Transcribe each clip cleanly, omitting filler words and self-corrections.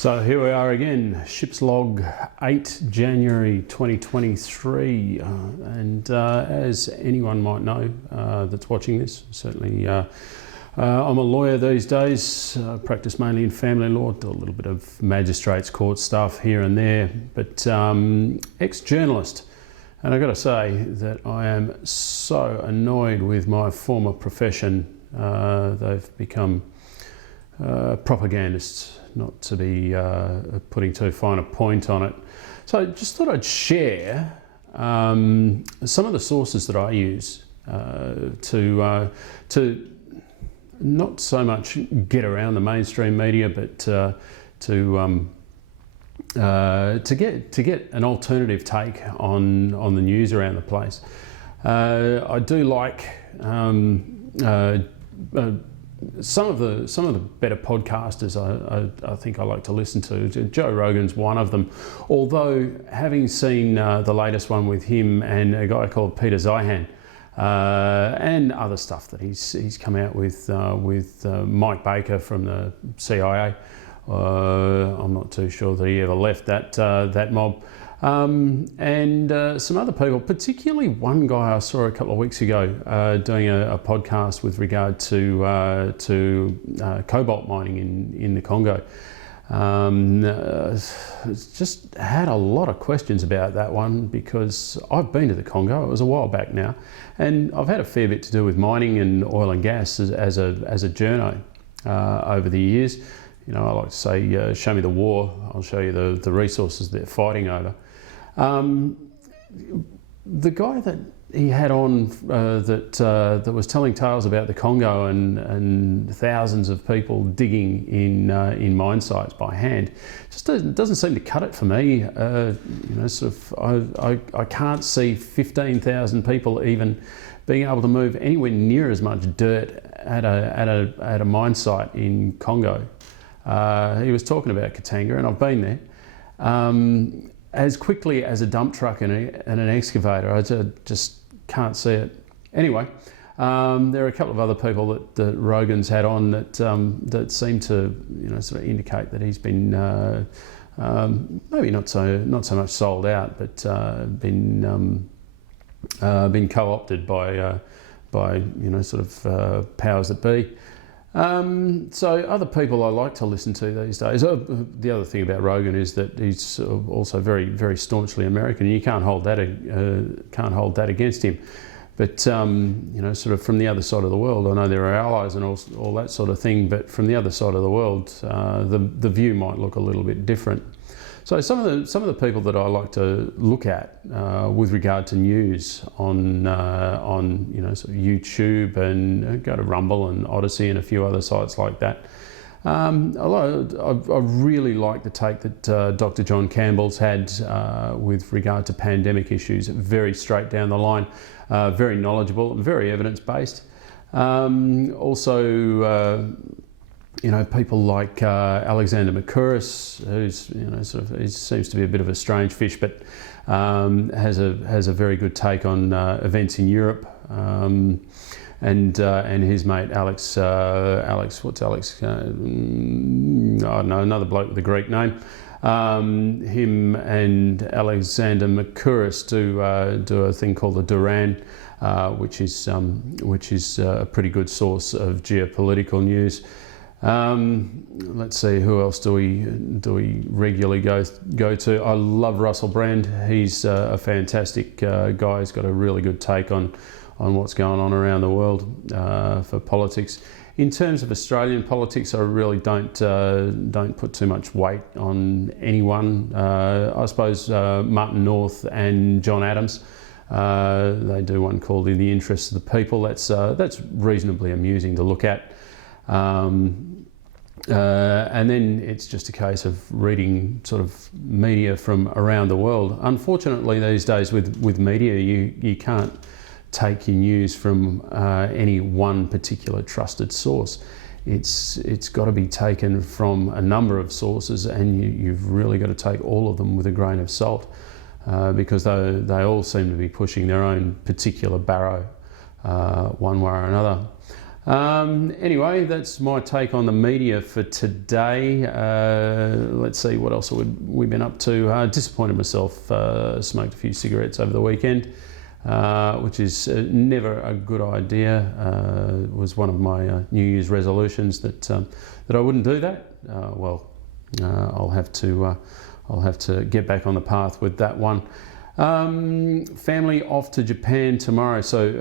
So here we are again, ship's log 8 January 2023, and as anyone might know that's watching this, certainly I'm a lawyer these days, practice mainly in family law, do a little bit of magistrates court stuff here and there, but ex-journalist. And I've got to say that I am so annoyed with my former profession. They've become propagandists, not to be putting too fine a point on it. So I just thought I'd share some of the sources that I use to not so much get around the mainstream media, but to get an alternative take on the news around the place. I do like some of the better podcasters I think I like to listen to. Joe Rogan's one of them, although having seen the latest one with him and a guy called Peter Zeihan, and other stuff that he's come out with Mike Baker from the CIA. I'm not too sure that he ever left that mob. And some other people, particularly one guy I saw a couple of weeks ago doing a podcast with regard to cobalt mining in the Congo. Just had a lot of questions about that one because I've been to the Congo. It was a while back now, and I've had a fair bit to do with mining and oil and gas as a journo over the years. You know, I like to say, show me the war, I'll show you the resources they're fighting over. The guy that he had on that was telling tales about the Congo and thousands of people digging in mine sites by hand just doesn't seem to cut it for me. You know, sort of, I can't see 15,000 people even being able to move anywhere near as much dirt at a mine site in Congo. He was talking about Katanga, and I've been there. As quickly as a dump truck and an excavator, I just can't see it. Anyway, there are a couple of other people that Rogan's had on that seem to, you know, sort of indicate that he's been maybe not so much sold out, but been co-opted by you know, sort of powers that be. So other people I like to listen to these days. The other thing about Rogan is that he's also very, very staunchly American. You can't hold that against him. But you know, sort of from the other side of the world, I know there are allies and all that sort of thing. But from the other side of the world, the view might look a little bit different. So some of the people that I like to look at with regard to news on you know, sort of YouTube, and go to Rumble and Odyssey and a few other sites like that. I really like the take that Dr. John Campbell's had with regard to pandemic issues. Very straight down the line, very knowledgeable, very evidence-based. Also. You know, people like Alexander Mercouris, who's, you know, sort of, he seems to be a bit of a strange fish, but has a very good take on events in Europe. And his mate Alex, what's Alex? I don't know, another bloke with a Greek name. Him and Alexander Mercouris do a thing called the Duran, which is a pretty good source of geopolitical news. Let's see, who else do we regularly go to? I love Russell Brand. He's a fantastic guy. He's got a really good take on what's going on around the world for politics. In terms of Australian politics, I really don't put too much weight on anyone. I suppose Martin North and John Adams. They do one called In the Interests of the People. That's reasonably amusing to look at. And then it's just a case of reading sort of media from around the world. Unfortunately, these days with media, you can't take your news from any one particular trusted source. It's got to be taken from a number of sources, and you've really got to take all of them with a grain of salt, because they all seem to be pushing their own particular barrow one way or another. Anyway, that's my take on the media for today. Let's see, what else have we been up to? Disappointed myself, smoked a few cigarettes over the weekend, which is never a good idea. It was one of my New Year's resolutions that I wouldn't do that. I'll have to get back on the path with that one. Family off to Japan tomorrow, so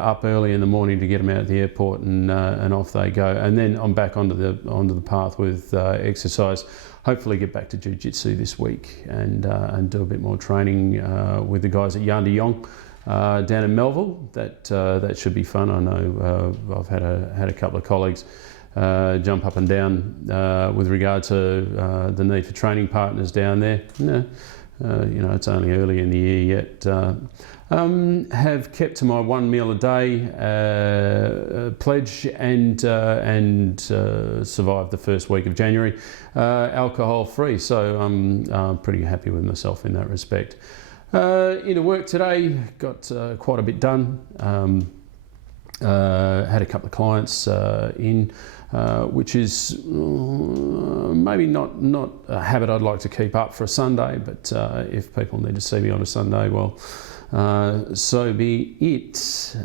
up early in the morning to get them out at the airport, and off they go. And then I'm back onto the path with exercise. Hopefully get back to jiu-jitsu this week and do a bit more training with the guys at Yandi Yong down in Melville. That should be fun. I know I've had a couple of colleagues jump up and down with regard to the need for training partners down there. It's only early in the year yet. Have kept to my 1 meal a day pledge and survived the first week of January alcohol free. So I'm pretty happy with myself in that respect. Into work today, got quite a bit done. Had a couple of clients in, which is maybe not a habit I'd like to keep up for a Sunday, but if people need to see me on a Sunday, well, so be it.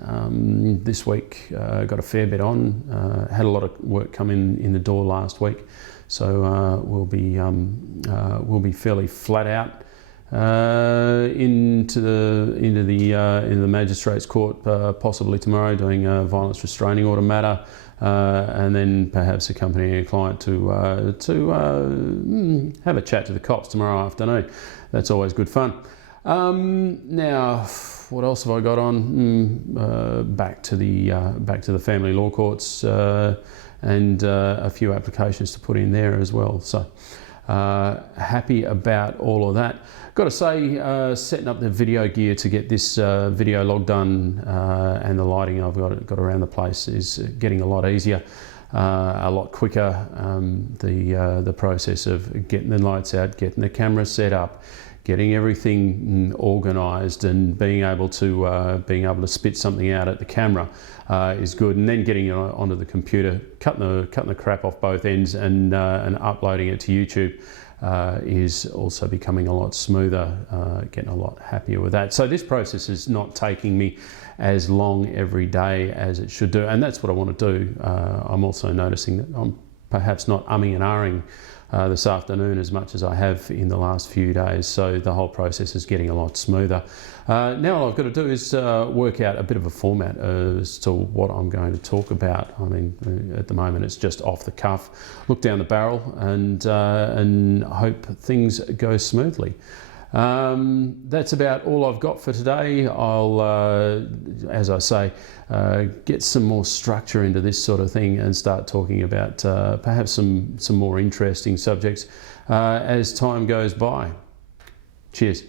This week got a fair bit on. Had a lot of work come in the door last week, so we'll be fairly flat out into the magistrates court possibly tomorrow, doing a violence restraining order matter, and then perhaps accompanying a client to have a chat to the cops tomorrow afternoon. That's always good fun. Now, what else have I got on? Back to the family law courts and a few applications to put in there as well. So happy about all of that. Got to say, setting up the video gear to get this video log done and the lighting I've got around the place is getting a lot easier, a lot quicker. The process of getting the lights out, getting the camera set up, getting everything organised, and being able to spit something out at the camera is good, and then getting it onto the computer, cutting the crap off both ends, and uploading it to YouTube is also becoming a lot smoother. Getting a lot happier with that. So this process is not taking me as long every day as it should do, and that's what I want to do. I'm also noticing that I'm perhaps not umming and ahhing this afternoon as much as I have in the last few days, so the whole process is getting a lot smoother. Now all I've got to do is work out a bit of a format as to what I'm going to talk about. I mean, at the moment it's just off the cuff, look down the barrel and hope things go smoothly. That's about all I've got for today. I'll, as I say, get some more structure into this sort of thing and start talking about perhaps some more interesting subjects as time goes by. Cheers.